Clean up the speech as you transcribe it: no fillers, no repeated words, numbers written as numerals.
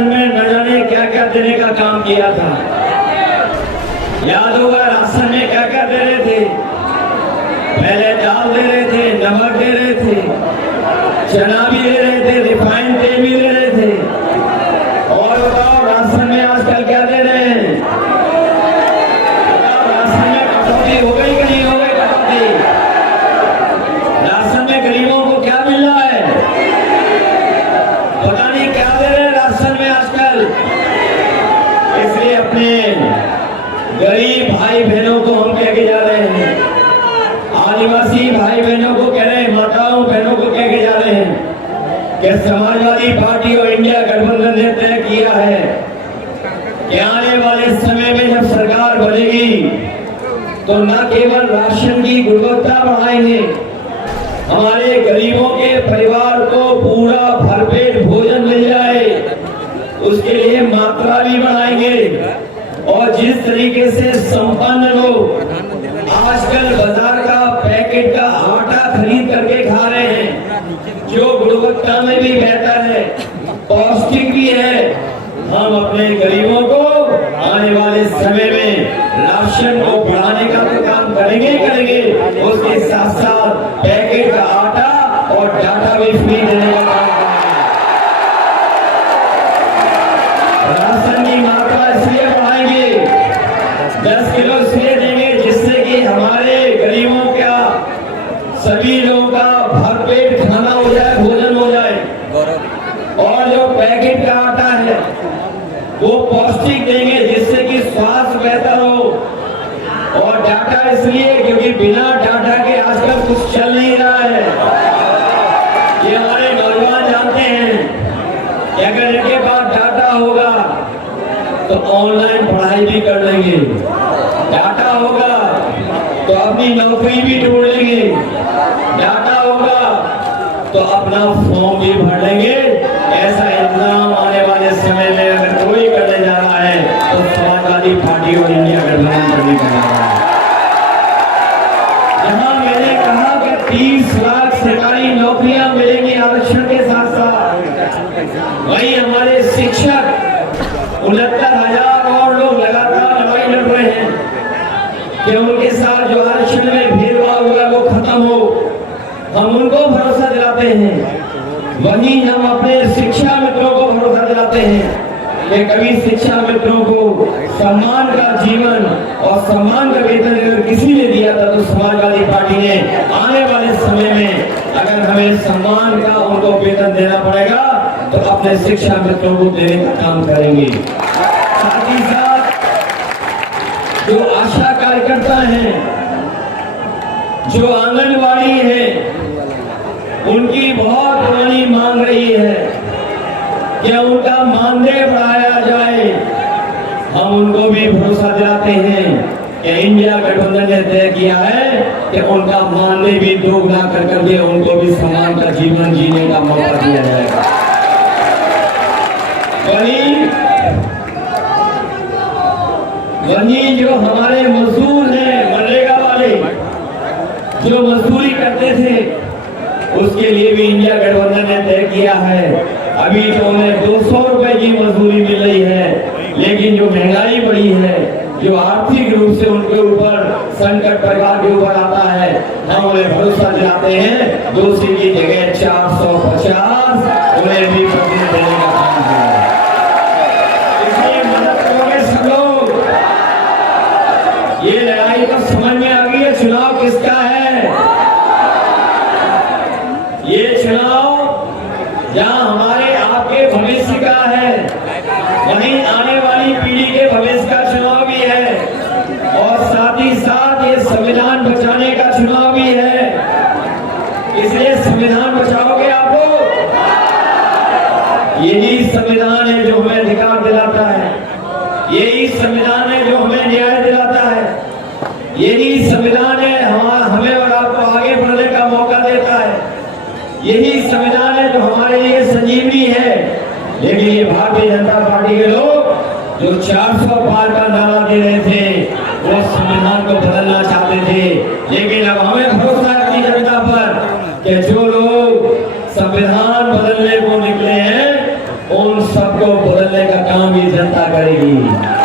Ration में न जाने क्या क्या देने का काम किया था। याद होगा राशन में क्या क्या दे रहे थे? पहले दाल दे रहे थे, नमक दे रहे थे, चना भी दे रहे थे, रिफाइंड तेल भी दे रहे थे। और बताओ राशन में आजकल क्या दे रहे हैं? राशन में कटौती हो गई कि नहीं हो गई? कटौती राशन में गरीबों को क्या मिल रहा है? पता नहीं क्या दे रहे हैं राशन में आजकल। इसलिए अपने गरीब भाई बहनों को हम कह के जा रहे हैं, आदिवासी भाई बहनों को कह रहे हैं, माताओं बहनों को कह के जा रहे हैं कि समाजवादी पार्टी और इंडिया गठबंधन ने तय किया है कि आने वाले समय में जब सरकार बनेगी तो न केवल राशन की गुणवत्ता बढ़ाएंगे, हमारे गरीबों के परिवार को पूरा भरपेट भोजन मिल जाए उसके लिए मात्रा भी बढ़ाएंगे। और जिस तरीके से संपन्न लोग आजकल बाजार का पैकेट का आटा खरीद करके खा रहे हैं, जो गुणवत्ता में भी बेहतर है, पौष्टिक भी है, हम अपने गरीबों को आने वाले समय में राशन को बढ़ाने का तो काम करेंगे करेंगे, उसके साथ साथ पैकेट का आटा और डाटा भी फ्री देने का काम करेंगे। राशन की मात्रा इसलिए बढ़ाएंगे, 10 किलो इसलिए देंगे जिससे कि हमारे गरीबों का, सभी लोगों का भरपेट खाना हो जाए, भोजन हो जाए। और जो पैकेट का आटा है वो पौष्टिक देंगे जिससे कि स्वास्थ्य बेहतर हो। और डाटा इसलिए क्योंकि बिना डाटा के आजकल कुछ चल नहीं रहा है। ये हमारे नौजवान जानते हैं कि अगर इनके पास डाटा होगा तो ऑनलाइन पढ़ाई भी कर लेंगे, डाटा होगा तो अपनी नौकरी भी ढूंढ लेंगे, डाटा होगा तो अपना फॉर्म भी भर लेंगे। ऐसा इंतजाम आने वाले समय में अगर कोई करने जा रहा है तो समाजवादी पार्टी और इंडिया गठबंधन करने जा रहा है। जहां मैंने कहा कि 30 लाख सरकारी नौकरियां मिलेंगी आरक्षण के साथ साथ, वही हमारे शिक्षक 69,000 और लोग लगातार लड़ाई लड़ रहे हैं कि उनके साथ जो आरक्षण में भेदभाव होगा वो खत्म हो। हम उनको भरोसा दिलाते हैं, वहीं हम अपने शिक्षा मित्रों को भरोसा दिलाते हैं कि कभी शिक्षा मित्रों को सम्मान का जीवन और सम्मान का वेतन अगर किसी ने दिया था तो समाजवादी पार्टी ने आने वाले समय में अगर हमें सम्मान का उनको वेतन देना पड़ेगा तो अपने शिक्षा मित्रों को देने का काम करेंगे। साथ ही साथ जो आशा कार्यकर्ता हैं, जो आंगनवाड़ी है, उनकी बहुत पुरानी मांग रही है कि उनका मानदेय बढ़ाया जाए। हम उनको भी भरोसा दिलाते हैं कि इंडिया गठबंधन ने तय किया है कि उनका मानदेय भी दोगुना कर करके उनको भी सम्मान का जीवन जीने का मौका दिया जाएगा। वहीं जो हमारे मजदूर हैं, मनरेगा वाले जो मजदूरी करते थे, उसके लिए भी इंडिया गठबंधन ने तय किया है। अभी तो उन्हें 200 रुपए की मजदूरी मिल रही है, लेकिन जो महंगाई बढ़ी है, जो आर्थिक रूप से उनके ऊपर संकट परिवार के ऊपर आता है, हम उन्हें भरोसा दिलाते हैं 200 की जगह 450 उन्हें भी प्रतिदिन देने का काम करें। इसलिए मदद करोगे सब लोग। ये लड़ाई तो समझ में आ गई है, चुनाव किसका है? ये चुनाव जहां हमारे आपके भविष्य का है, वहीं आने वाली पीढ़ी के भविष्य का चुनाव भी है और साथ ही साथ ये संविधान बचाने का चुनाव भी है। इसलिए संविधान बचाओगे आप लोग। यही संविधान है जो हमें अधिकार दिलाता है, यही संविधान है जो हमें न्याय दिलाता है, यही संविधान है हमें और आपको आगे बढ़ने का मौका देता है, यही संविधान है जो हमारे लिए संजीवनी है। लेकिन ये भारतीय जनता पार्टी के लोग जो 400 पार का नारा दे रहे थे, वो संविधान को बदलना चाहते थे। लेकिन अब हमें भरोसा है अपनी जनता पर कि जो लोग संविधान बदलने को निकले हैं, उन सबको बदलने करेगी।